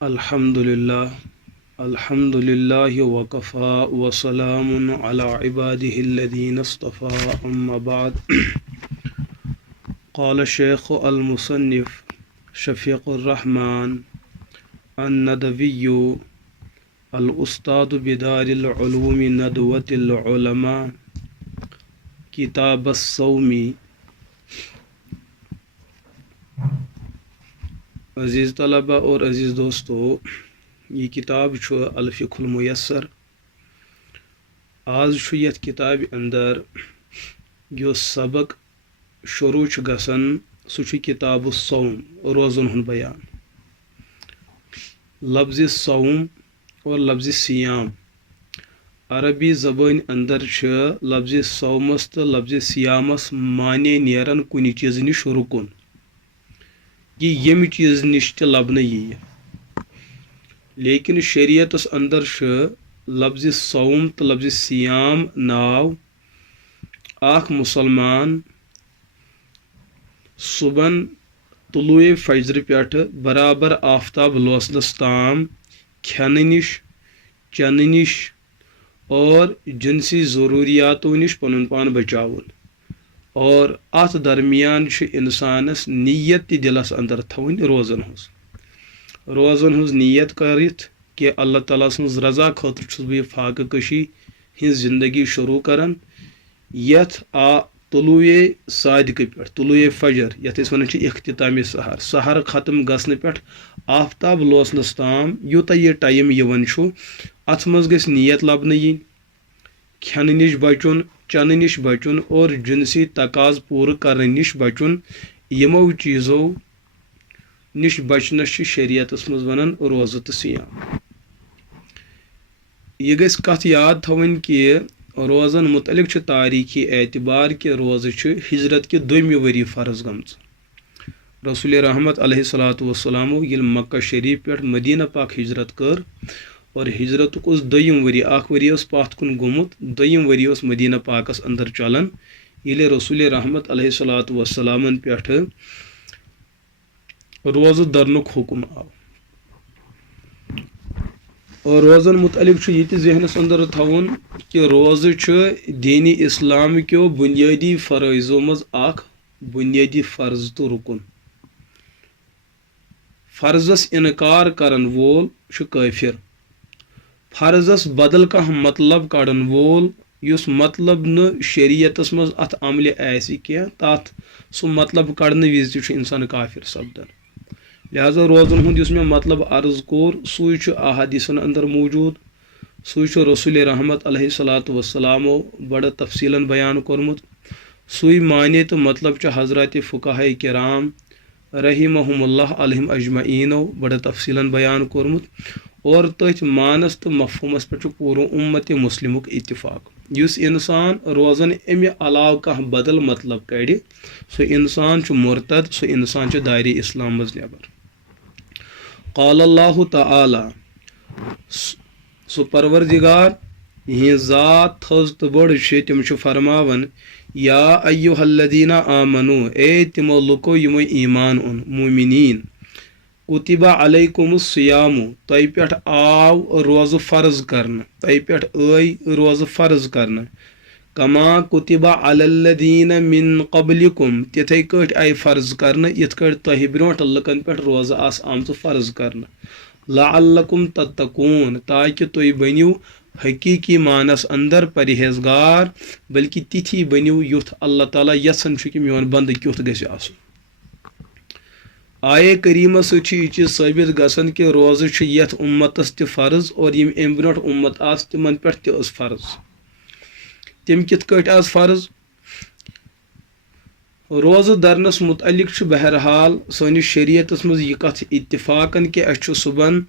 अल्हम्दुलिल्लाह वकफ़ा वसलामुन अला इबादिहिल्लज़ीना इस्तफ़ा अम्मा बाद। क़ाल शेख़ अल-मुसन्निफ़ शफ़ीक़ुर्रहमान अन-नदविय्यु अल-उस्तादु बिदारिल उलूमि नदवतिल उलमा किताब अस्सौमी। अज़ीज़ तलबा और अज़ीज़ दोस्तों, ये किताब अल-फ़िक़्हुल मुयस्सर। आज यथ किताब अंदर जो सबक शुरू गसन सह किताब सौम, रोज़न हुंद बयान। लफ्ज़ सौम और लफ्ज़ सियाम अरबी ज़बान अंदर लफ्ज़ सौमस तो लफ्ज़ सियामस माने नेरन कुन चीज़ निश रुकुन, कि यम चीज़ निश त लबन यी। लेकिन शरीयतस अंदर लफ्ज़ सौम तो लफ्ज़ सियाम नाव आख मुसलमान सुबन तुलुए फजर पे बराबर आफ्ताब लोसनस ताम खन निश, चन निश और जिनसी ज़रूरियातों निश पनुन पान बचावन। और अत दरमियान इंसानस नीयत दिलस अंदर थवन रोज़न हज नीयत करित कि अल्लाह ताला सन्ज रजा खतर बह फाक कशी हिंस जिंदगी शुरू करन। यथ तुलुए सादिक पे तुलुए फजर यथ वन इख्तिताम सहर, सहर खत्म गसन पे आफ्ताब लोसनस ताम यूत यह टाइम यवन अथ मज गस नीयत लबन यी, खन निश बचुन, चन निश बचुन और जिनसी तकाज पूर करने निश बचुन। यमो चीज़ों निश बचनस शरीयतस मज वनान रोज़ तो सियाम। यह गस कथ याद थवन कि रोज़न मुतलिक तारीखी एतबार कि रोज़ हिजरत कि 2 वरी फ़र्ज गमच। रसूल रहमत अलैहिस्सलातु वस्सलामो ये मक्का शरीफ पे मदीना पाक हिजरत कर और हिजरत 2 वरी, अख वरी पथ कुन गोमुत, 2 वरी मदीना पाकस अंदर चलन ये रसूल रहमत अलैहिस्सलातु वस्सलामन पे रोज़ दरनुक हुक्म आव। और रोज़न मुतलिक ये जहनस अंदर थवन कि रोज़ दीन इस्लाम क्यों बुनियादी फ़राइज़ों मज अख बुनियादी फ़र्ज तो रुकन। फ़र्जस इनकार करन वोल काफिर, फ़र्जस बदल कह मतलब कड़न वोल युस मतलब न शरीयतस मज अत अमल आसि कह तथ सह मतलब कड़न विज इंसान काफिर सपदन। लिहाजा रोज़न हुंद युस में मतलब अर्ज कोर सू अहादीसन अंदर मौजूद, सू रसूल रहमत अलैहिस्सलातु वस्सलामो बड़ तफसीलन बयान कोरमुत। सू माने तो मतलब हज़रत फ़ुक़हा किराम रहिमहुमुल्लाह अलैहिम अजमईनो बड़ तफसीलन बयान कोरमुत। और तथ मानस तो मफहूमस पे पूरा उम्मत मुस्लिमुक इत्तिफाक। युस इंसान रोज़न अमे अलाव कह बदल मतलब कड़ सो इंसान मुर्तद, सो इंसान दायरे इस्लाम मज नेबर। क़ाल अल्लाहु तआला, सो परवरदिगार यह ज़ात थज तो बड़ तम फरमावन, या अय्युहल्लज़ीना आमनु, ए तिमो लुको यमो ईमान उन मोमिनीन, कुतिबा अलैकुमुस सियामु, तय पे आव रोज़ फ़र्ज करन, तय पे रोज़ फ़र्ज करन, कमा कुतिबा अलल्लज़ीना मिन क़ब्लिकुम, तिथे कट आई फ़र्ज करन इथ कट तह ब्रोट लकन पे रोज़ आस आमच फ़र्ज करन, लअल्लकुम तत्तकून, ताकि तुय बनियो हकीकी मानस अंदर परहेजगार, बल्कि तिथि बनियो युथ अल्लाह ताला यसन कि मोन बंद क्युथ गस आसुन। आये करीम चीज साबित गसन कि रोज़ यथ उम्मतस त फ़र्ज और यम अम ब्रोट उम्मत आस तिमन पे फ़र्ज। तिम कित कट आज फ़र्ज रोज़ दरनस मुतलिक बहरहाल सनिस शरीयतस मज यह कथ इत्तिफाकन कि अस सुबन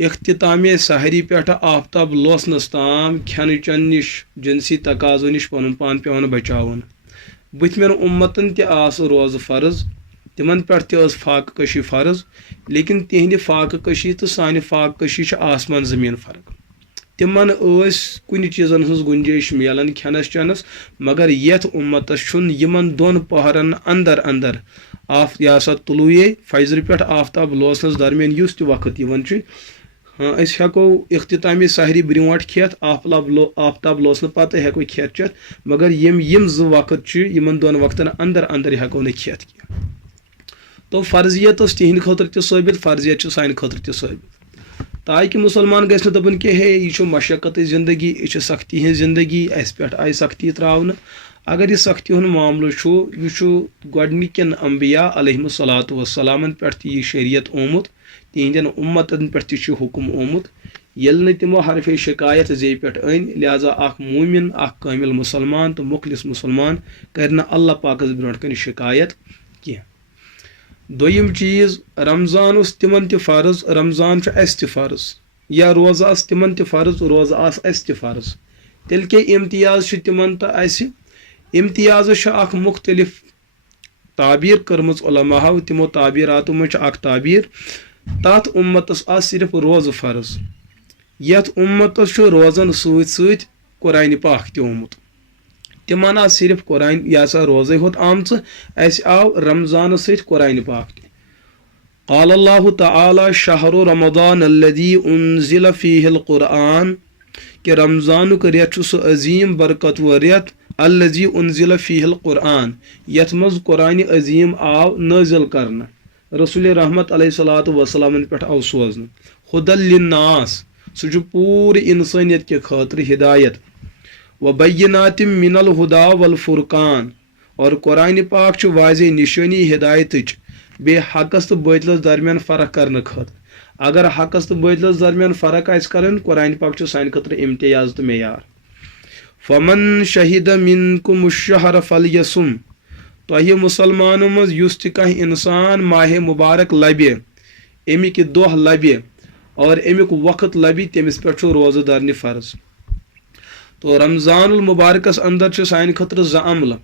इख्तिताम सहरी पे आफ्ताब लोसनस ताम खन चन निश, जिनसी तकाजो निश पनुन पान पेवन बचावन। बुथमेन उम्मतन त आस रोज़ फ़र्ज, तिमन पे फाक कशी फ़र्ज, लेकिन तिहंद फाक कशी तो सानि फाक कशी आसमान ज़मीन फ़र्क। तिमन कुन चीज़न हज गुंजाइश मिलान खनस चनस, मगर यथ उम्मतस यमन 2 पहरन अंदर अंदर या सा तुलुए फजर पे आफ्ताब लोसनस दरमियान युस ति वक्त यवन हाँ अस हेको इख्तितामी सहरी ब्रोट खेत आफ्ताब लोसन पत हेको खेत चेत मगर यम ज वक्त यमन दोन वक्तन अंदर अंदर हेको न खेत कह तो फर्जियत तिहंद खतर त साबित फर्जियत सान खतर त साबित ताकि मुसलमान गस दपन कि हे यह मशक्कत ज़िंदगी यह सख्ती हज ज़िंदगी अस पे आई सख्ती त्रावन अगर यह सख्ती हुन मामलो यह गोडनिकन अंबिया अलैहिस्सलातु वस्सलामन पे यह शरीयत ओमुत तिहंदन उम्मतन पे हुक्म ओमुत यल न तिमो हरफे शिकायत जे पे अन लिहाजा अख मोमिन अख कामिल मुसलमान तो मुखलिस मुसलमान कर अल्लाह पाकस ब्रोट कन शिकायत कह दोयम चीज रमजान उस तिमन त फर्ज रमजान अस त फर्ज या रोज़ा आस तिमन त फर्ज रोज़ा आस अस त फर्ज तेल के इम्तियाज तिमन तो अस इम्तियाज अख मुख्तलिफ ताबीर कर्म उलमाओ तिमो ताबीरातों में अख ताबीर तथ उम्मतस आ सिर्फ रोज़ फर्ज यथ उम्मतस रोज़न सत कुरान पाक तोमुत तिमन आ सिर्फ कुरान यह सा रोज़े होत आमच अस आव रमजान सत कुरान पाक क़ाल अल्लाहु तआला शहरु रमज़ान अल्लज़ी उन्ज़िल फ़ीहिल क़ुरआन कि रमज़ान रेत सह अजीम बरकतवर रेत अल्लज़ी उन्ज़िल फ़ीहिल क़ुरआन यथ मज कुरान अजीम आव नाज़िल करना रसूल रहमत अलैहिस्सलातु वस्सलाम पे आव सोजन हुदल लिन्नास सह पूरे इंसानियत के खातिर हिदायत व बैयिनातिम मिनल हुदा वल फुरकान और कुरान पाक वाज़े निशानी हिदायत बे हकस तो बातिलस दरमियान फ़र्क करने खातिर अगर हकस तो बातिलस दरमियान फ़र्क आस करन कुरान पाक सान खतर इम्तियाज तो मेयार फमन शहीद मिनकुम शहर फलयसुम तह मुसलमानों मज युस ति कह इंसान माह मुबारक लबे अमिक दोह लबे और अमिक वक्त लबे तमिस पे रोज़ दरनि फर्ज तो रमज़ानुल मुबारकस अंदर सान खतर ज अमल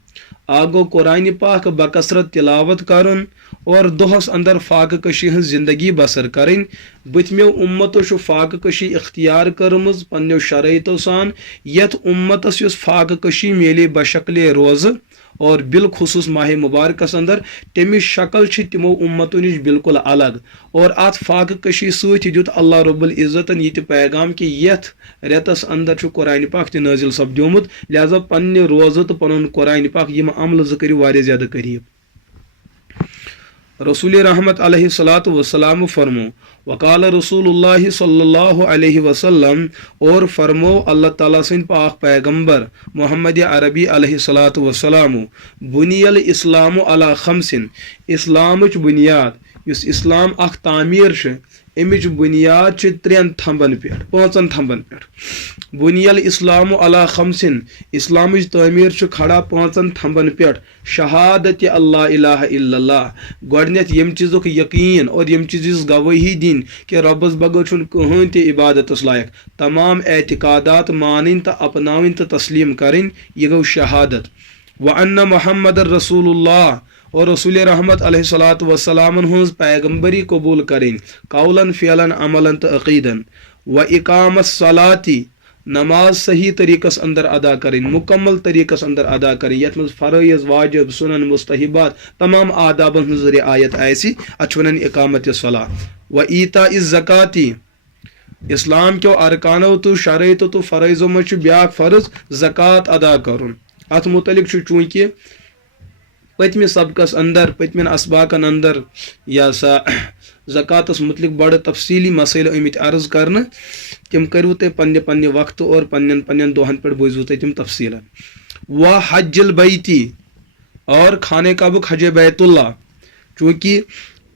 आ गो कुरान पाक बकसरत तिलावत करन और दोहस अंदर फाक कशी हज जिंदगी बसर करें बुथम्यो उम्मतो फाक कशी इख्तियार करमज पन्नो शराइतो सान यथ उम्मतस युस फाक कशी मेले बशक्ले रोज़ और बिलखुसूस माह मुबारकस अंदर तमिस शक्ल तिमो उम्मतों नश बिल्कुल अलग और अत फाक कशी सत दुत अल्लाह रब्बुल इज़्ज़तन यह पैगाम कि यथ रेतस अंदर कुरान पाक त नाजिल सपद्योमुत लिहाजा पन्ने रोज़ तो पन कुरान पाक यम अमल ज करियो वारिया ज़्यादा करीब रसूल रहमत अलैहिस्सलातु वस्सलाम फरमो वकाल रसूलुल्लाह सल्लल्लाहु अलैहि वसल्लम और फरमो अल्लाह ताला सिन पाक पैगंबर मोहम्मद अरबी अलैहिस्सलातु वस्सलाम बुनियल इस्लाम अला खमसिन इस्लाम बुनियाद युस इस्लाम अख तामीर अमिच बुनियाद त्रेन थंबन पे पांचन थंबन पे बुनियल इस्लाम अला खमसिन इस्लाम तामीर खड़ा पांचन थंबन पे शहादत अल्लाह इलाहा इल्लल्लाह गोडनेथ यम चीज़ुक यकीन और यम चीज़ गवाही दिन कि रब्बस बगैर कहन त इबादत लायक तमाम एतिकादात मानिन तो अपनावन तो तस्लीम करें यह गो शहादत व अन्न मुहम्मद रसूलुल्लाह और रसूल रहमत अलैहिस्सलातु वस्सलाम हंस पैगंबरी कबूल करें कौलन फ़िअलन अमलन तो अक़ीदन व इकामत सलाती नमाज सही तरीक़स अंदर अदा करें मुकम्मल तरीक़स अंदर अदा करें यथ मज फ़राइज़ वाजिब सुनन मुस्तहिबात तमाम आदाबन हंस रियायत आयसी अचवनन इकामत सला व ईता इस ज़काती इस्लाम के अरकानो तो शराइतो तो फ़राइज़ो मज ब्या फ़र्ज ज़कात अदा करुन अत मुतलिक चूँकि पतम सबकस अंदर पतमन असबाकन अंदर या सा ज़कातस मुतलिक बड़ तफसीली मसैल अमित अर्ज करने तम करू तुम पन्ने पन्ने वक्त और पन्न पन्न दोहन पे बोजू तुम तफसीलन व हज्जुल बैती और खाने काबुक हज बैतुल्ला चूँकि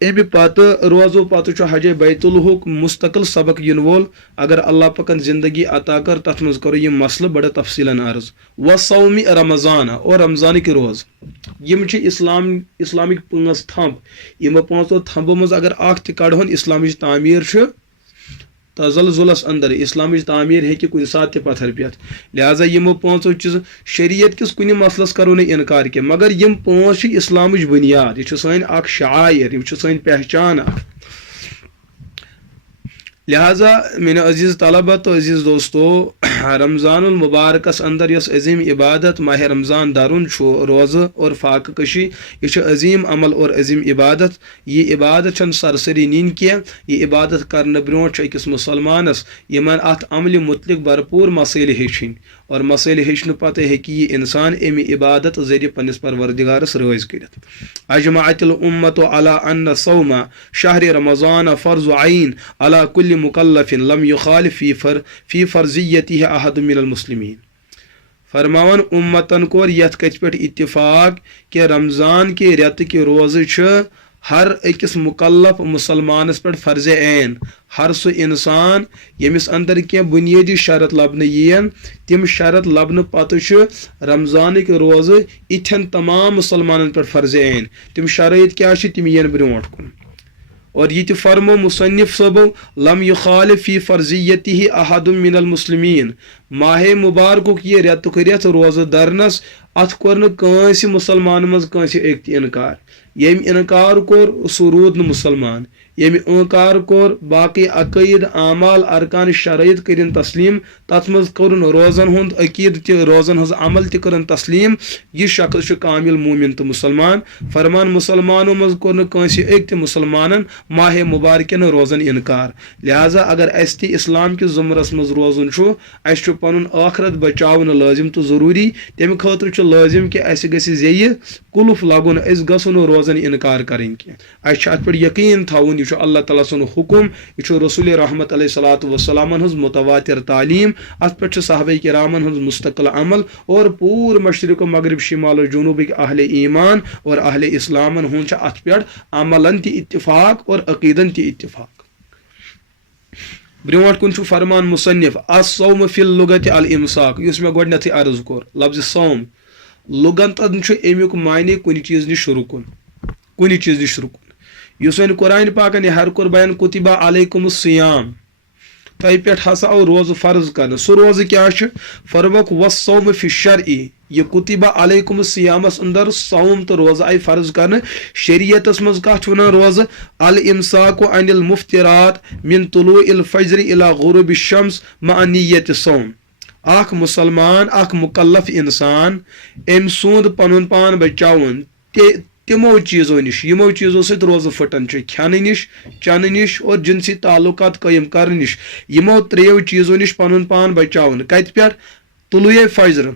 अमि पत रोज़ो पत हज बैतुल्लाहुक मुस्तकिल सबक इन वोल अगर अल्लाह पकन जिंदगी अता कर तथ मज करो यह मसल बड़ तफसीलन अर्ज व सौमी रमज़ान और रमज़ान के रोज़ यम इस्लामिक पांच थंब यम पांचों थंबों मज अगर अख तड़हन इस्लामिच तामीर तजलजुलस अंदर इस्लामिच तामीर हे कुछ सात पत्थर पे लिहाजा यमो पांचों चीज शरीयत किस कुछ मसलस करो न इनकार के मगर यम पांच इस्लामिच बुनियाद यह सान अख शायर यह सान पहचान लिहाजा मेरे अजीज़ तलबा तो अजीज़ दोस्तों रमज़ानुल मुबारकस अंदर यस अजीम इबादत माह रमज़ान दारुन रोज़ और फाक कशी यह अजीम अमल और अजीम इबादत। ये इबादत सरसरी नीन क्या, ये इबादत करने ब्रो अकिस मुसलमानस यमन अत अमल मुतलिक भरपूर मसैल हेचिन और मसैल हेचन पत हेकि यह इंसान अमि इबादत जरिए पन्निस परवरदिगारस राज़ करित। अजमाअतिल उम्मत अला अन्न सौम शहर रमज़ान फ़र्ज़ ऐन अला कुल्लि मुकल्लफिन लम युखालिफ फी फर्जियतिह अहद मिनल मुस्लिमीन। फरमावन उम्मतन कोर यथ कथ पे इत्तिफाक कि रमज़ान के रेत के रोज़ हर अकिस मुकल्लफ मुसलमानस पे फ़र्ज़ ऐन। हर सह इंसान यमिस अंदर क्या बुनियादी शरत लबन यीन तिम शरत लबन पत रमज़ान के रोज़ इथन तमाम मुसलमान पे फ़र्ज़ ऐन। तिम शराइत क्या तिम यीन ब्रोट कुन। और ये फरमो मुसन्निफ सबो लम युखालिफ फी फर्जियतिही अहदुम मिनल मुस्लिमीन। माह मुबारक ये रेतुक रेत रोज़ दरनस अत कोर कंस मुसलमान मज कंस एक इनकार। यम इनकार कोर सह रूद न मुसलमान। यम इनकार कोर बाकी अकीद आमाल अरकान शराइत करिन तस्लीम तथ मज कोरन रोज़न हुंद अकीद त रोज़न हज अमल त करन तस्लीम। यह शख्स कामिल मोमिन तो मुसलमान। फरमान मुसलमानों मज कोर कंस एक मुसलमान माह मुबारकन रोज़न इनकार। लिहाजा अगर अस त इस्लाम के जुमरस मज रोज़न अस पन आखरत बचावन लाजिम तो ज़रूरी। तमें खतर लाजिम कि अस गि कुलुफ लगुन अस गो न रोज़न इनकार करें कह। अस अत पे यकीन थवन यह अल्लाह ताला सुन हुकुम, यह रसूल रहमत अलैहिस्सलातु वस्सलाम हज मुतवातिर तालीम। अत पे सहाबा किरामन हज मुस्तकिल अमल और पूर मशरिक मगरिब शिमाल जुनूब अहले ईमान और अहले इस्लामन हुंद अत पे अमलन ति इत्तिफाक और अकीदन ति इत्तिफाक। ब्रोट कुन फरमान मुसन्निफ अस्सौम फिल लुगत अल इमसाक। युस मे गोडनेथि अर्ज कोर लफ्ज़ सौम लुगतन अमुक मायने कुन चीज निश रुकुन, कुन चीज निश रुकुन। युस वन कुरान पाकन हर कोर बयान कुतिबा अलैकुमुस सियाम तह पे हसा आव रोज़ फर्ज कर। सह रोज़ क्या फरमक वस्सौम फि शरई। यह कुतिबा अलैकुमुस सियामस अंदर सौम तो रोज़ आई फर्ज कर। शरीयतस मज कत वन रोज़ अल इमसाकु अनिल मुफ्तिरात मिन तुलूइल फज्र इला गुरूबि शम्स मा नियत सौम। अख मुसलमान अख मुकल्लफ इंसान अम सूद पनुन पान बचावन तिमो चीज़ों निश यमो चीज़ों सत रोज़ फटन खान निश, चन निश और जिनसी ताल्लुकात कायम कर निश यमो त्रेव चीज़ों निश पनुन पान बचावन। कत पे तुलुए फज्र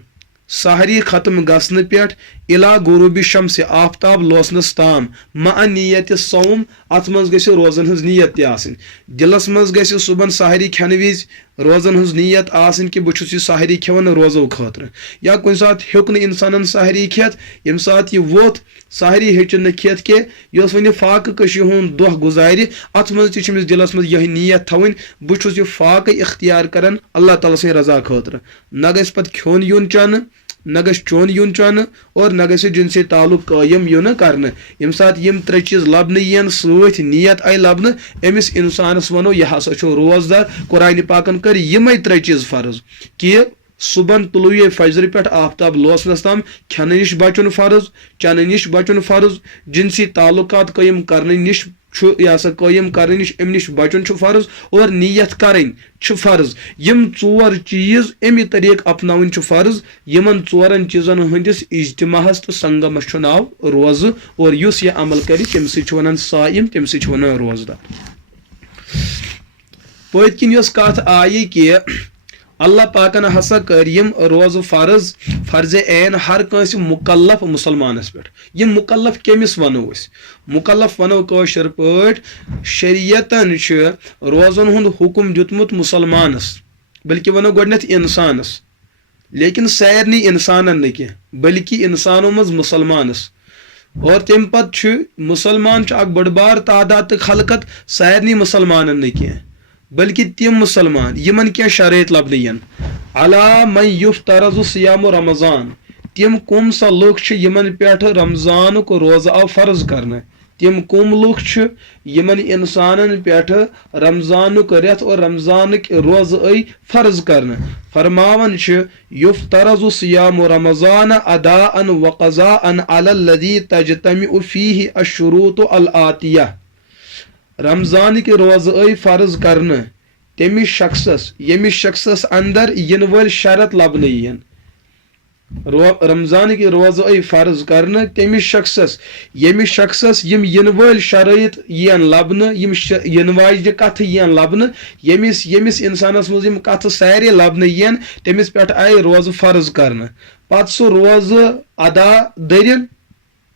सहरी खत्म गसन पे इला गुरूबि शम्स आफ्ताब लोसनस ताम मा नियत सौम। अत मज गि रोज़न हज नियत त दिलस मज गि सुबह सहरी खेन विज रोज़न हज नियत आसन कि बहुत यह सहरी खेवन रोज़ो खतर। या कुन सात हेक न इंसान सहरी खेत यम सात यह वोत सहरी हेचन न खेत के यह वन फाक कशी हुंद दोह गुजारि अत मज तमिस दिलस मज यह नियत थवन बहुत यह फाक इख्तियार करन अल्लाह ताला सं रजा खतर। न गस पत खोन यून चन, न गस चोन यून चन और न गस जिनसे ताल्लुक कायम यून करन। यम सात यम त्रे चीज लबन यन सत नियत आई लबन अमिस इंसानस वनो यह हसा रोजदार। कुरान पाकन कर यमे त्रे चीज फर्ज कि सुबह तुलुए फज्र पे आफ्ताब लोसनस तम खेन निश बचुन फर्ज, चन निश बचुन फर्ज, जिनसी ताल्लुकात कायम करने निश कायम करने निश अम निश बचुन फर्ज और नियत करें फर्ज। यम चोर चीज अमि तरीक अपनावन फर्ज। यमन चोरन चीजन हंदिस इज्तिमाहस तो संगमस नाव रोज़ और युस यह अमल कर तम वन साइम तम वन रोजदार। पतकिन यस कथ आई कि अल्लाह पाकन हसा कर यम रोज़ फर्ज फर्ज ऐन हर कंस मुकल्लफ मुसलमानस पे। यम मुकल्लफ केमिस वनो मुकल्लफ वनो कशर पट शरीयतन रोज़न हुंद हुकुम दितमुत मुसलमानस बल्कि वनो गोडनेथ इंसानस। लेकिन सारनी इंसानन न कह बल्कि इंसानों मज मुसलमानस। और तम पत मुसलमान अक बड़ बार तादाद खलकत सारनी मुसलमानन न कह बल्कि तिम मुसलमान यमन क्या शराइत लबन यन अला मन युफ्तरज़ु सियाम रमज़ान। तिम कुम सा लुक यमन पे रमज़ान को रोज़ आव फर्ज करना। तिम कुम लुक यमन इंसानन पे रमज़ान रेत और रमज़ान रोज़ आई फर्ज करना। फरमावन युफ्तरज़ु सियाम रमज़ान अदाअन व क़ज़ाअन अलल्लज़ी तजतमिउ फ़ीहि अश्शुरूतु अल आतिया। रमज़ान के रोज़ आई फर्ज करना तमिस शख्सस यमिस शख्सस अंदर इन वल शरत लबन यन रमजान की रोज़ फर्ज करने तमिस शख्सस यमिस शख्सस यम इन वल शराइत यन लबन यम इन वाजन कथ यन लबन यमिस यमिस इंसानस मज यम कथ सारे लबन यन तमिस पे आय रोज़ फर्ज करने पत सह रोज़ अदा दरिन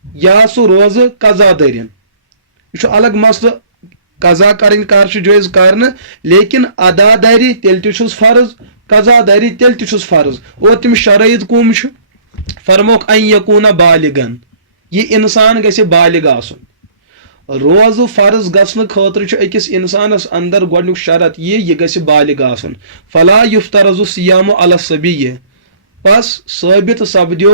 या सह रोज़ कज़ा दरिन यह अलग मसल कज़ा कर जायज़ कर लेकिन अदा दारी तेल तुस फर्ज कज़ा दारी तेल तुस फर्ज और तम शराइत कम फरमोक अन यकूना बालिगन यह इंसान गसे बालिग आसन रोज़ फर्ज गसन खतर अकिस इंसानस अंदर गोडनुक शरत यह गसे बालिग आसन फला युफ्तरजु सियामु अला सबीय बस साबित सपद्यो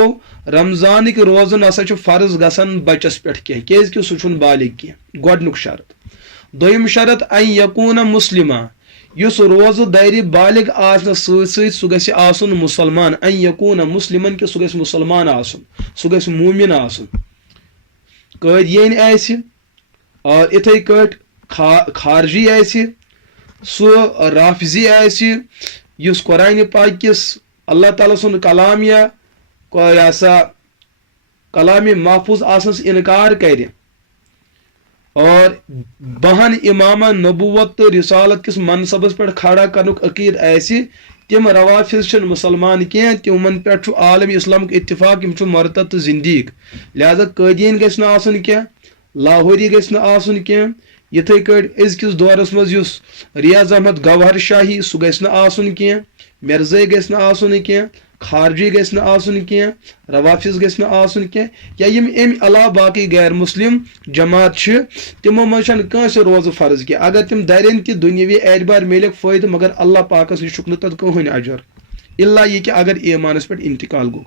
रमजान के रोज़ नसा फर्ज गसन बचस पे क्या सह बालिग कह गोडनुक शरत दोयम शरत अन यकून मुस्लिमा युस रोज़ दारि बालिग आसन सह गसे आसन मुसलमान अन यकून मुस्लिमन कि सह गसे मुसलमान आसन सह गसे मोमिन आसन कादियान आसि और इथे कट खारजी आसि सह राफिजी आसि युस कुरान पाक किस अल्लाह ताला सुन कलाम या सा कलाम महफूज आसनस इनकार कर और बहन इमामा नबूवत तो रिसालत किस मनसबस पे खड़ा करनुक अकीद आसि तिम रवाफिज मुसलमान कह तिमन पे आलम इस्लाम इत्तिफाक यम मरतद तो जिंदीक लिहाजा कादियन गस न क्या लाहौरी गस न क्या इथे अजकिस दौरस मज रियाज अहमद गवहर शाही सह गस न क्या मिर्ज़ा गस न क्या खारजी गस न क्या रवाफिज गस न क्या या यम अमि अलावा बाकी गैर मुस्लिम जमात तिमो मज कंस रोज़ फर्ज क्या अगर तिम दरन ति दुनियावी एतबार मिलक फ़ायदे मगर अल्लाह पाकस निश तथ कहन अजर इल्ला यह कि अगर ईमानस पे इंतकाल गो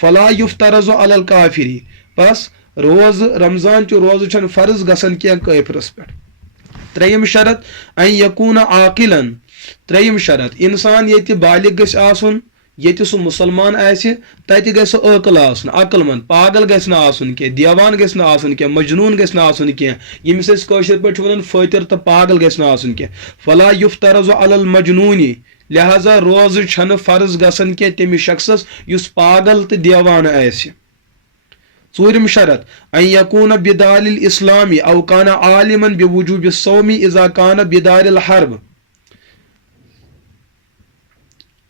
फला युफ्तरज़ु अलल काफिरी बस रोज़ रमजान चो रोज़ फर्ज गसन क्या काफिरस पे त्रेयम शरत अन यकून आकिलन त्रेयम शरत इंसान ये बालिग गस आसन ये सह मुसलमान आसि तत गस अकल आसन अकलमंद पागल गस न कह देवान गस न कह मजनून गस न कह यमिस कशर पे वन फातिर तो पागल गस न कह फला युफ्तरज़ु अलल मजनूनी लिहाजा रोज़ फर्ज गसन कह तमिस शख्सस युस पागल तो देवान आसि ूरम शरत अन यकून बिदार इस्लामी औ कान आलिमन बिवुजूब सौमी इज़ा कान बिदार हर्ब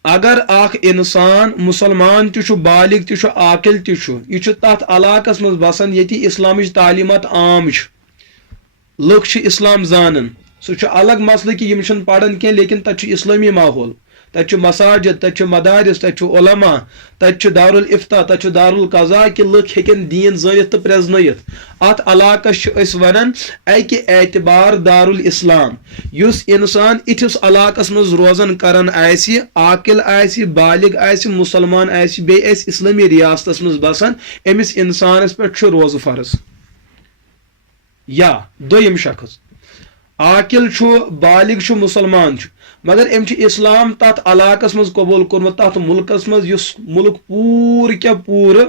अगर अख इंसान मुसलमान तु बालिग तु आकिल तु यह तथ इलाकस मज बसान ये इस्लामिच तालीमत आम लुक इस्लाम जानन सह अलग मसल कि यम पढ़न कह लेकिन तथ इस्लामी माहौल तथ मसाजिद तथ मदारिस तथ उलमा तथ दारुल इफ्ता तथ दारुल कज़ा कि लुक हेकन दीन जानित तो प्रेजनयत अत इलाकस वन अकि एतबार दारुल इस्लाम युस इंसान इथिस इलाकस मज रोजन करन आसि आकिल आसि बालिग आसि मुसलमान आसि बे इस्लामी रियासतस मज बसान अमिस इंसानस पे रोज़ फर्ज या दोयम शख्स आकिल बालिग मुसलमान मगर अम इस्लाम तथ इलाकस मज कबूल कोर्मुत तथ मुल्कस मज युस मुल्क पूर क्या पूर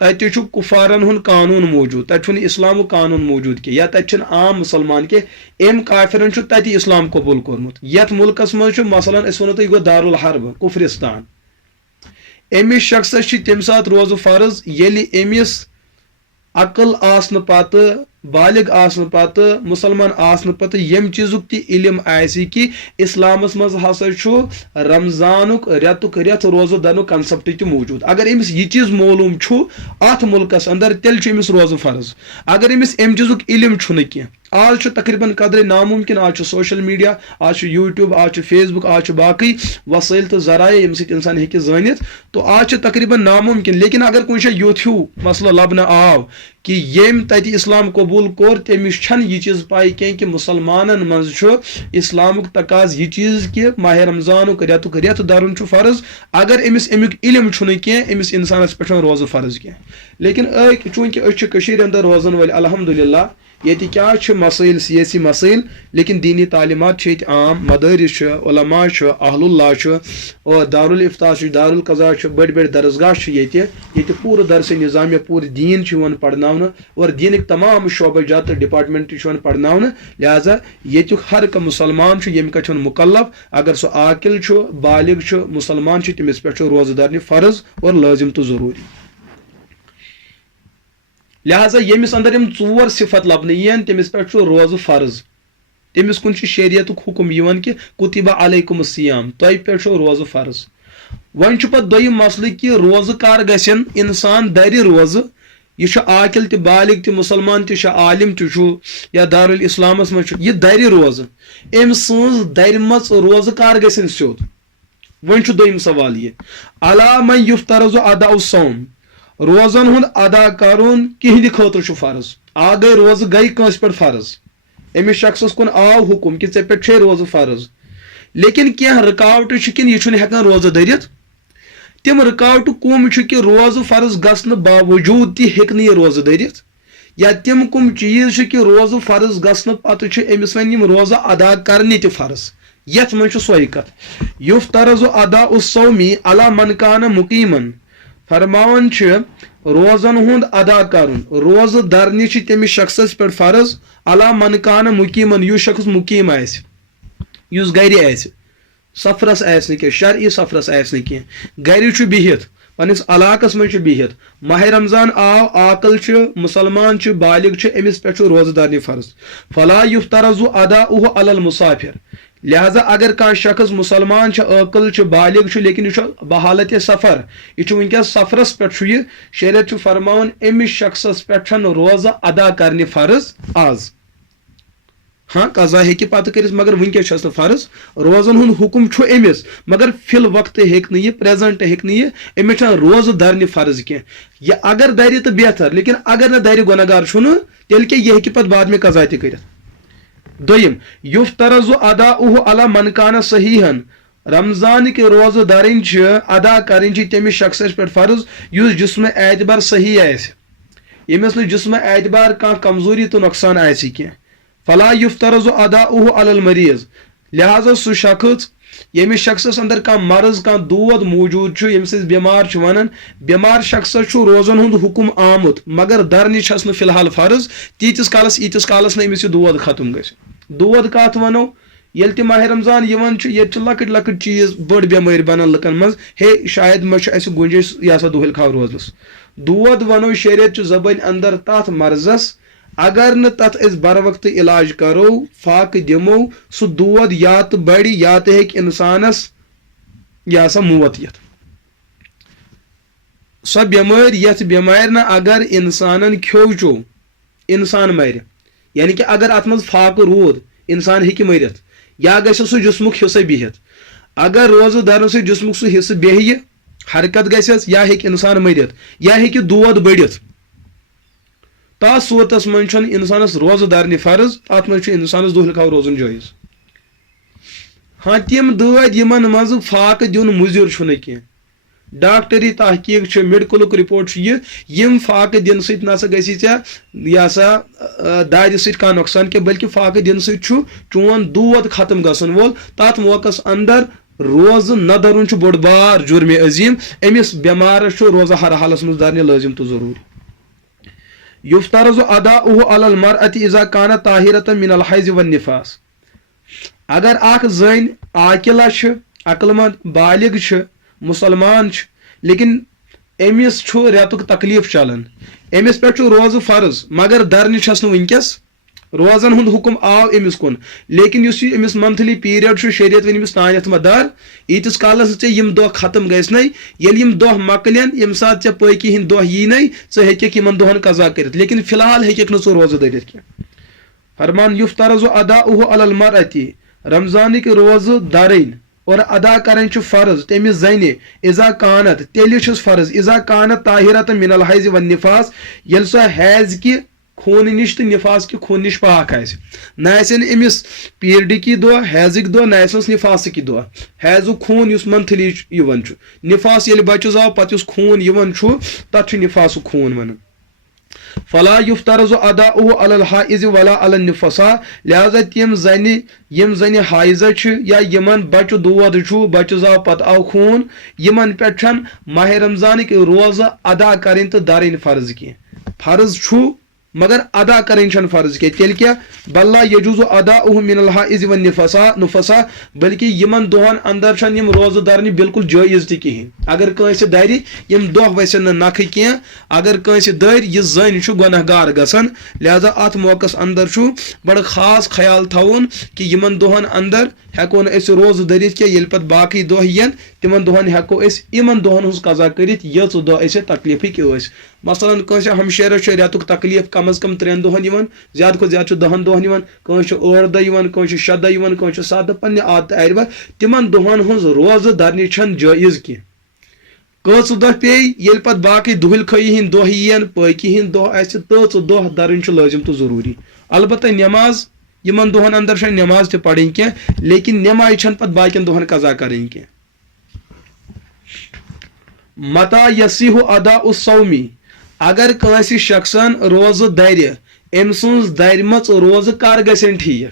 तत कुफारन हुन कानून मौजूद तथ इस्लाम कानून मौजूद के या तथ आम मुसलमान के अम काफिरन तत इस्लाम कबूल कोर्मुत यथ मुल्कस मज मसलन वो तो गो दारुल हर्ब कुफरिस्तान अमिस शख्सस तम सात रोज़ फर्ज येलि अमिस अकल आसन पत बालिग आसन पत मुसलमान आसन पत यम चीजुक ति इल्म आसि कि इस्लामस मज हसा रमजानुक रेतुक रेत रोज़ दनुक कंसेप्ट ति मौजूद अगर अमिस यह चीज मालूम अत मुल्कस अंदर तेल अमिस रोज़ फर्ज अगर अमिस अम चीजुक इल्म कह आज तकरीबन कदरे नामुमकिन आज सोशल मीडिया आज यूट्यूब आज फेसबुक आज बाकी वसाइल तो जराए यम इंसान हे जानित तो आज तकरीबन नामुमकिन लेकिन अगर कुछ यूथ हूँ मसला लबन आव कि यम तत इस्लाम कबूल कोर तमिस यह चीज पाई कह कि मुसलमानन मज इस्लामुक तकाज यह चीज कि माह रमजानुक रेतुक रेत दरुन फर्ज अगर अमिस अमुक इल्म कह अमिस इंसानस पे रोज़ फर्ज कह लेकिन चूंकि अंदर रोजन वाल अल्हम्दुलिल्लाह ये क्या मसाइल सियासी मसाइल लेकिन दीनी तालीमात आम मदारिस उलमा अहलुल्लाह और दारुल इफ्ता दारुल कज़ा बड़ बड़ दरसगाह ये पूरा दरस निज़ामिया पूरे दीन पढ़ना और दीन तमाम शोबाजात डिपार्टमेंट पढ़ना लिहाजा ये हर कह मुसलमान यम का मुकल्लफ अगर सह आकिल बालिग मुसलमान तमिस पे रोज़दार फ़र्ज और लाजिम तो ज़रूरी लिहाजा यमिस अंदर यम चोर सिफत लबन तमिस पे रोज़ फ़र्ज तमिस कुन शरीयत हुक्म कि कुतिबा अलैकुम सियाम तय पे रोज़ फ़र्ज वन पे दोयम मसल कि रोज़ कर गसन इंसान दर रोज़ यह आकिल त बालिग त मुसलमान त आलिम त या दारुल इस्लामस मज यह दर रोज़ अम सज दर मज रोज़ कर गसन स्योद वन दोयम सवाल यह अला मन युफ्तरज़ अदा सौम रोज़न हुंद अदा करुन किहद खतर फ़र्ज आ गई रोज़ गई कंस पे फ़र्ज अमिस शख्स कुन आव हुकुम कि ऐ पे रोज़ फ़र्ज लेकिन कह रुकावट कि यह हेकान रोज़ दरित तम रुकावट कम कि रोज़ फ़र्ज गसन बावजूद तक यह रोज़ दरित या तम कम चीज़ कि रोज़ फ़र्ज गसन पत अमिस वन रोज़ अदा करने त फ़र्ज यथ मन सोई कत युफ्तरज़ अदा सौमी अला मन कान मुकीमन फरमान रोज़न हुंद अदा करुन रोज़ दरनी तमिस शख्स पे फ़र्ज अला मन कान मुकीमन यु शख्स मुकीम आस गर सफरस आस शरई सफरस आस गर बिहित पनिस अलाकस मज बिहित माह रमजान आव आकल मुसलमान बालिग अमिस पे रोज़दार फ़र्ज फला युफ्तरज़ अदा अलल मुसाफिर लिहाजा अगर कह शख्स मुसलमान अकल बालिग लेकिन यह बहालत सफ़र यह वनकस सफरस पे शरीयत फरमान अमिस शख्स पे रोज़ अदा करने फ़र्ज आज हाँ कज़ा हे पत कर मगर वनकस फ़र्ज रोज़न हुंद हुक्म अमिस मगर फिल वक्त हे प्रेजेंट हे अमिस रोज़ दरने फ़र्ज कह यह अगर दर तो बेहतर लेकिन अगर न दर गुनहगार तेल क्या यह बाद में कज़ा कर दोयम युफ्तरज़ अदा अला मन कान सहीहन रमजान के रोज़ दरन अदा करें तमिस शख्स पे फ़र्ज युस जिस्म एतबार सही यमिस न जिस्म एतबार कह कमजोरी तो नुकसान आसि कह फला युफ्तरज़ अदा अलल मरीज़ लिहाजा सह शख्स यमिस शख्स अंदर कह मर्ज कह दोद मौजूद यमिस बीमार वन बीमार शख्स रोज़न हुंद हुक्म आमुत मगर दरनी फिलहाल फ़र्ज तीतिस कालस नमिस दोद खत्म गस दोद कत वनो ये माह रमजान ये लकट लकट चीज़ बड़ बेमारी बनान लुकन मज हे शायद मे गुंजाइश यह दुहल खाव रोजनस दोद वनो शरीयत जबान अंदर तथ मर्जस अगर न तथ बर वक्त इलाज करो फाक दिमो सह दोद या तो बड़ या तो हे इंसानस यह सा मौत यथ सह बेमार यथ बेमार न अगर इंसान खो चो इंसान मर यानी कि अगर अत मज फाक रूद इंसान हे मरित या गस सह जिस्मुक हिस्से बिहित अगर रोज़ दर सह जिस्मुक सह हिस्से बेह हरकत गस या हे इंसान मरित या हे दोद बढ़ित तस सूरतस मज इंसानस रोज़ दरने फ़र्ज अत मज इंसानस दुहल खाव रोजन जायज हाँ तम दद यमन मज फाक दिन मुजिर कह डॉक्टरी तहकीक मेडिकल रिपोर्ट यम फाक दिन ससा गसी यह सा दाद सह नुकसान के बल्कि फाक दिन चोन दोद खत्म गसन वोल तथ मौकस अंदर रोज़ न दरुन बोड़ बार जुर्म अजीम अमिस बेमारस रोज़ हर हालस मज दरने लाजिम तो ज़रूरी युफ्तरज़ अदा अलल मरअति इज़ा कान ताहिरतन मिनल हैज़ वन निफास अगर अख जन आकिला अक्लमंद बालिग मुसलमान लेकिन अमिस रेतुक तकलीफ चलान अमिस पे रोज़ फ़र्ज मगर दरने वनकस रोज़न हुंद हुक्म आव अमिस कुन लेकिन अमिस मंथली पीरियड शरीयत वन अमिस तान मदार ईतिस कालस यम दह खत्म गस यम दह मकलन यम सात पकी हिंद दह यी चे हेक यमन दहन कज़ा कर लेकिन फिलहाल हेक न रोज़ दरित कह फरमान युफ्तरज़ अदा अलल मरअति रमजान के रोज़ दरन और अदा करें फ़र्ज तमिस जने इज़ा कानत तेल फ़र्ज इज़ा कानत ताहिरत मिनल हैज़ वन निफास ये सह हैज़ कि खून निश तो निफास कि खून निश पाक आसन अमिस पीरियड की दह हैज़िक दह न निफास की दह हैज़ु खून मंथली निफास ये बच्चस आव पे खून तथ निफास खून वन फला युफ्तरज़ु अदाउहु अलल हाइज़ वला अलन निफसा लिहाजा यम जन हाइज़ या यमन बच दोद बच जाव पत आव खून यमन पे माह रमजान रोज़ अदा करें तो दारिन फर्ज की फर्ज मगर अदा करें फर्ज के तेल क्या बल्ला यजूज़ु अदाउहु मिनल हाइज़ वन निफसा बल्कि यमन दोहन अंदर यम रोज़ दरनी बिल्कुल जायज़ तह कहें अगर कंस दर यम दोह वसन नख कह अगर कंस दर यह जन गुनहगार गसन लिहाजा अत मौकस अंदर बड़ खास ख्याल थवन कि यमन दोहन अंदर हेको रोज़ दरित क्या ये पे बाकी दोह यन तिमन दोहन हेको यमन दोहन हज कज़ा कर यच दोह तकलीफिक मसलन कंस हमशेरस रेतुक तकलीफ कम अज कम 3 दोहन ज्यादा खुद ज्यादा 10 दोहन कंस 8 दह कंस 6 दह कंस 7 दह पन्ने आदत आयवा तिमन दोहन हज रोज़ दरनी जायज़ की कच दह पे ये पे बाकी दुहल खई हिंद दोह यन पकी हिंद दोह तच दोह दरन लाजिम तो जरूरी अलबत्ता नमाज यमन दोहन अंदर नमाज ते पढ़ी कह लेकिन नमाज पे बाकिन दोहन कज़ा करें कह मता यसीहु अदा उस सौमी अगर कंस शख्सन रोज़ दर अम सुज दरमच रोज़ कर गसन ठीक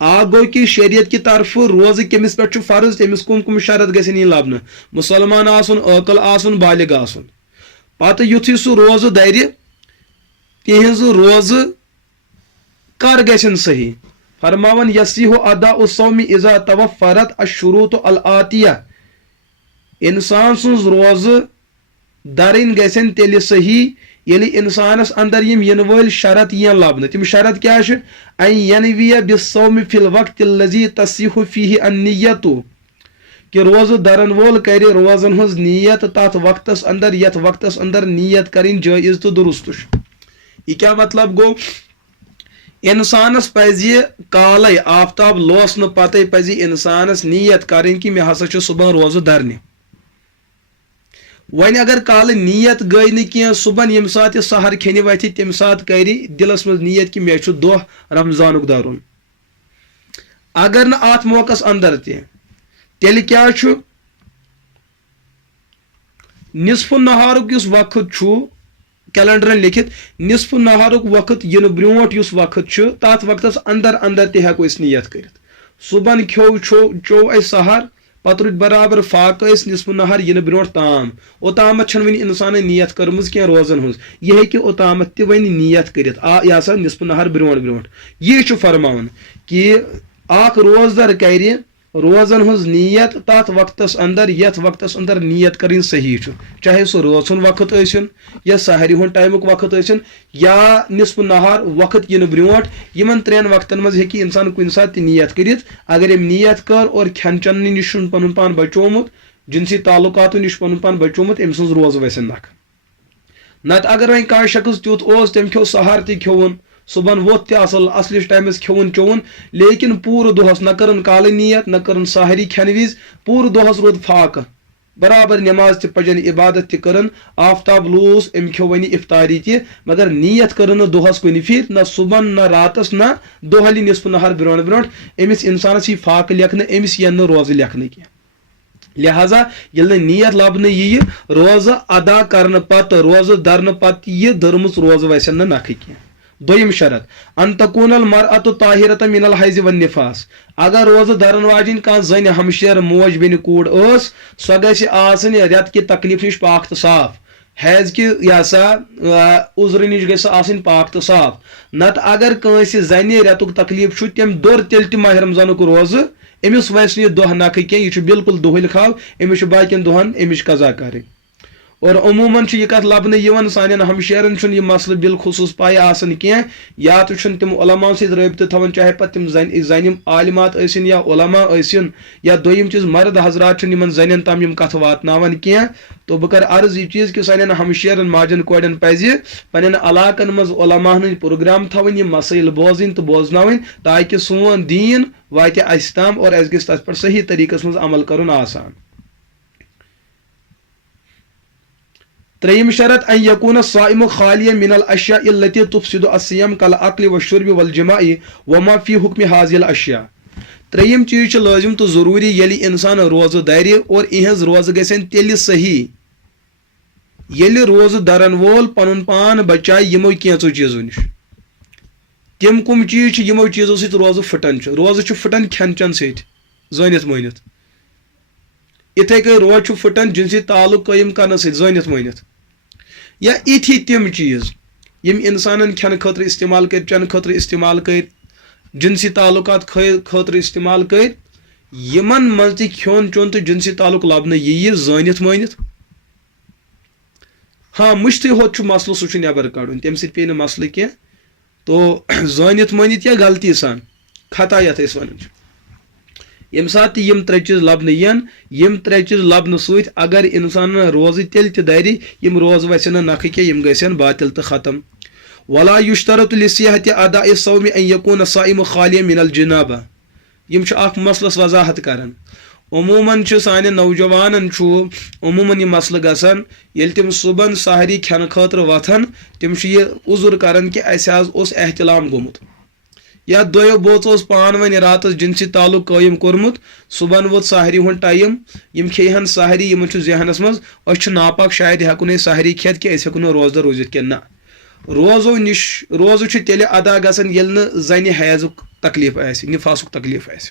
आ गो कि शरीयत की तरफ रोज़ कमिस पे फर्ज तमिस कुम शरत गसन लबन मुसलमान आसन अकल आसन बालिग आसन पत युथि सह रोज़ दर तिहज रोज़ कर गसन सही फरमावन यसीहु अदा उस सौमी इज़ा तवफ़रत अशुरूत अल आतिया इंसान सुज रोज़ दरिन गसन तेल सही ये इंसानस अंदर यन वल शरत यन लबन तम शरत क्या यनविया बिस्सौम फिल वक्त लजी तसिहु फीहि अन्नियतु कि रोज़ दरन वोल कर रोज़न हज नीयत तथ वक्तस अंदर यथ वक्तस अंदर नीयत करें जायज़ तो दुरुस्त यह क्या मतलब गो इंसानस पज काल आफ्ताब लोसन पत पज इंसानस नीयत करें कि मे हसा सुबह रोज़ दरने वन अगर काल नीयत गई न कह सुबह यम सात सहर खेन वथ तम सात कर दिलस मज नीयत कि मे दोह रमजान दरुन अगर न अत मौकस अंदर तेल क्या निसफ नहारुक युस वक्त कैलेंडर लिखित निसफ नहारुक वक्त इन ब्रोट युस वक्त तथ वक्तस अंदर अंदर तेको नीयत कर सुबह चो सहर पत रुट बराबर फाक निसफ नहर इन ब्रो ताम ओताम वन इंसान नीयत कर्म कह रोज़न हज यह हे ओताम वन नीयत कर यह सा निसफ नहर ब्रो यह फरमान कि अख रोज़दर कर रोज़न हज नीयत तथ वक्तस अंदर यथ वक्तस अंदर नीयत करें सही चाहे सह रोज़ वक्त या सहरी हुंद टाइमुक वक्त या निसफ नहार वक्त इन ब्रो इन 3 वक्तन मज हे इंसान कुन सात नीयत कर अगर यम नीयत कर और खेन चन नश पन पान बचोमुत जिनसी ताल्लुकात नश पन पान बचोमुत अम सज रोज़ वसन नख नत अगर वह कह शख्स तुत तम खो सहर तोन सुबह वोत असलिस टाइमस खोन चोन लेकिन पूर दोहस न कर काल नीयत न कर सहरी खेन विज पूर दोहस रोद फाक बराबर नमाज पजन इबादत कर आफ्ताब लूस अम खो वन इफ्तारी मगर नीयत कर दोहस कुन फिर न सुबह न रातस न दोहली निसफ नहर ब्रो अमिस इंसानस यह फाक लेखन अमिस यन रोज़ लेखन कह लिहाजा ये नीयत लबन यी रोज़ अदा कर पत रोज़ दरन पत यह दरमुच रोज़ वसन नख कह दोयम शरत अन तकूनल मरअतु ताहिरत मिनल हैज़ वन निफास अगर रोज़ दरन वाजिन का जन हमशेर मोज बेन कूड़ सह गि आसन रेत कि तकलीफ नश पाक तो साफ हैज़ कि यह सा उज्र नश गि आसन पाक तो साफ नत अगर कंस जन रेतुक तकलीफ तम दोर तेल माह रमजानुक रोज़ अमिस वैस यह दोह नख कह यह बिल्कुल दोहल खाव अमिस बाकिन दोहन अमिश कज़ा करें और अमूमन यह कत लबन सान हमशेरन यह मसल बिलखुसूस पाई आसन कह या तो तम उलमा रबत थवन चाहे पे तम जन आलिमात या उलमा या दोयम चीज मर्द हजरात जन तम यम कथ वातनावन कह तो बह कर अर्ज यह चीज कि सान हमशेरन माजन कोड़न पज पन इलाकन मज उलमा प्रोग्राम थवन यम मसैल बोजन तो बोजन ताकि सोन दीन वात अस ताम और अस गस तथ पे सही तरीकस मज अमल कर आसान। त्रयिम शरत अन यकून साइम खालिया मिनल अशिया इल्लती तुफसिदु अस्सियाम कल अक्ल व शुर्ब वल जमाई व मा फी हुक्म हाजिल अशिया। त्रयिम चीज लाजिम तो जरूरी यलि इंसान रोज़ दर और इहज रोज़ गसन तेल सही येले रोज दरन वोल पनुन पान बचाए यमो कैंचो चीजों निश तम कम चीज यमो चीजों सत रोज फटन रोज फटन खेन चन सत जनित मानित इथे कई रोज फटन जिनसी ताल्लुक कायम कर सत जनित मानित या इथी तम चीज यम इंसान खेन खतर इस्तेमाल कर चन खतर इस्तेमाल कर जिनसी ताल्लुकात खतर इस्तेमाल कर यमन मज खोन चोन तो जिनसी ताल्लुक लबन यह जनित मानित हाँ मुश्त होत मसल सह नबर कड़न तम पे मसल कह तो जनित मानित या गलती सान खता यथ वन यम सात यम त्रे चीज लबन यम त्रे चीज लबन सत अगर इंसान रोज तेल दर यम रोज वसन नख कह यम गसन बातिल तो खत्म वला युश्तरत लिसिहत अदा सौम अन यकून साइम खालिया मिनल जनाबा यम मसलस वजाहत करन अमूमन साने नौजवान अमूमन यह मसल गसान ये तम सुबह सहरी खेन खतर वथन तम यह उजुर करान कि अस एहतलाम गोमुत या दोयो बोच पान वन रात जिनसी ताल्लुक कायम कोरमुत सुबह वोत सहरी हुंद टाइम यम खेहन सहरी यमन जहनस मज अस नापाक शायद हेको न सहरी खेत कि हेको रोजदर रोजित कह ना रोजो निश रोज तेल अदा गसान येल न जन हैजुक तकलीफ आसि निफासुक तकलीफ आसि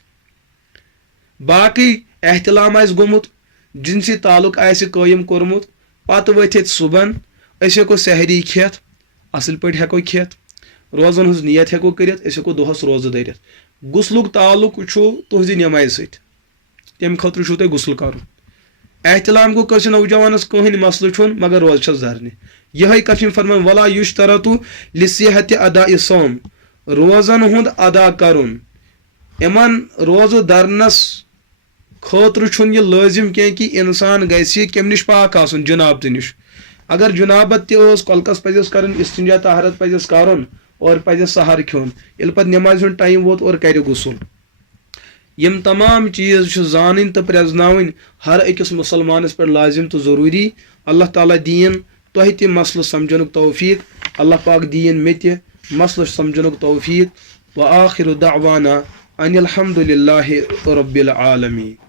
बाकी एहतलाम आस गोमुत जिनसी ताल्लुक आसि कायम कोरमुत पत वथित सुबह अस हेको सहरी खेत असल पे हेको खेत रोजन हज नियत हेको करित अस हेको दोहस रोज दरित गुसलुक ताल्लुक तुहज नमाज सत तम खतर तुह गुसल कर एहतलाम गो कस नौजवानस कहन मसल छुन मगर रोज छस धरने यह कथिन फरमान वला युश्तरतु लिसिहत अदा सौम रोजन हुंद अदा करुन इमन रोज दरनस खतर छुन यह लाजिम कह कि इंसान गसी कम निश पाक आसन जनाब निश अगर जनाबत कलकस पजस कर इस्तिंजा तहरत पजस कर और पजस सहर खोन ये पे नमाज टाइम वोत और कर गुसल यम तमाम चीज जान तो प्रजन हर अकिस मुसलमानस पे लाजिम तो ज़रूरी अल्लाह ताला दीन तुह तह मसल समझनुक तौफीक अल्लाह पाक दीन मे मसल समझनुक तौफीक व आखिर दावाना अनिल हम्दुलिल्लाहि रब्बिल आलमीन।